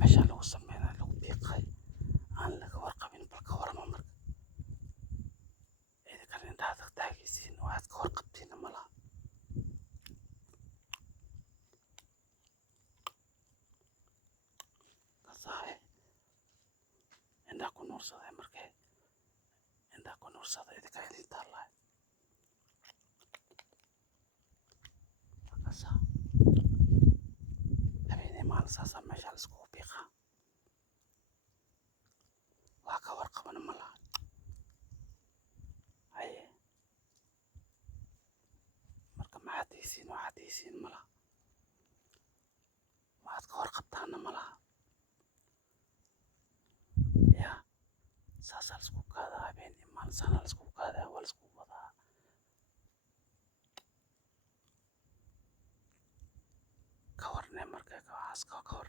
meesha lagu sameynayo lagu biiqay aan laga warqabin bal ka warama marka idinkan indhaha taagaysiin oo aad ka warqabtiinna ma laha. Kasahay indhaha ku nuursaday markay indhaha ku nuursaday idinka idin taallaa kasa habeenay maalin saasa meesha la iskugu biiqaa waa ka warqabana ma laha. Haye marka maxaad haysiin ma laha waxaad ka warqabtaanna ma laha yaa saasaa la isku qaadaa habeenay maalin saana la isku qaadaa waa la isku wadaa ka warnay marka waxaas ka war